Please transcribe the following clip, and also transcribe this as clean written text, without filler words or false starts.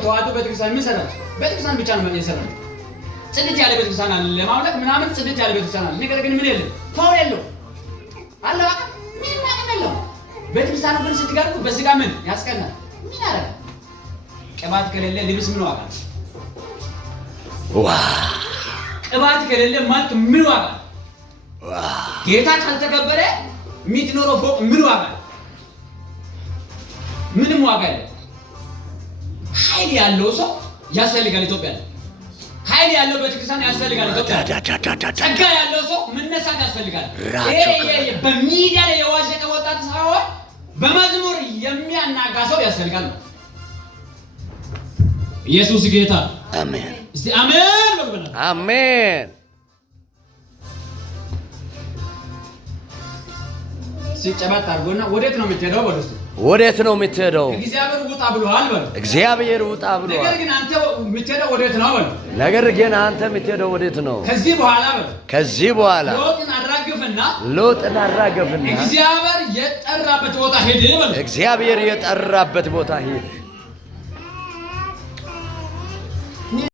ተዋህዶ ቤተክርስቲያን ምን ሰራች? ቤተክርስቲያን ብቻ ነው የሰራው። ጽድት ያለ ቤተክርስቲያን አለ ለማምለክ ምናምን ጽድት ያለ ቤተክርስቲያን አለ። ነገር ግን ምን የለም ፓወር የለው አለ በቃ ምን ማለት ነው? ቤተክርስቲያኑ ግን ስትጋርኩ በስጋ ምን ያስቀናል? ምን ያደርጋል? ቅባት ከሌለ ልብስ ምን ዋጋ? ቅባት ከሌለ ማለት ምን ዋጋ? ጌታ ካልተከበረ የሚትኖረው ፎቅ ምን ዋጋ? ምንም ዋጋ የለም። ኃይል ያለው ሰው ያስፈልጋል ኢትዮጵያ ላይ። ኃይል ያለው ቤተክርስቲያን ያስፈልጋል ኢትዮጵያ ላይ። ጸጋ ያለው ሰው መነሳት ያስፈልጋል። ይሄ በሚዲያ ላይ የዋዠቀ ወጣት ሳይሆን በመዝሙር የሚያናጋ ሰው ያስፈልጋል። ኢየሱስ ጌታ አሜን። እስቲ አሜን በሉ። አሜን። ሲጨባጥ አድርጎና ወዴት ነው የምትሄደው በሉ። ወዴት ነው የምትሄደው? እግዚአብሔር ውጣ ብሎሃል በሉ። እግዚአብሔር ውጣ ብሎሃል። ነገር ግን አንተ የምትሄደው ወዴት ነው በሉ። ነገር ግን አንተ የምትሄደው ወዴት ነው? ከዚህ በኋላ በሉ። ከዚህ በኋላ ሎጥን አራግፍና እግዚአብሔር የጠራበት ቦታ ሂድ በሉ። እግዚአብሔር የጠራበት ቦታ ሂድ።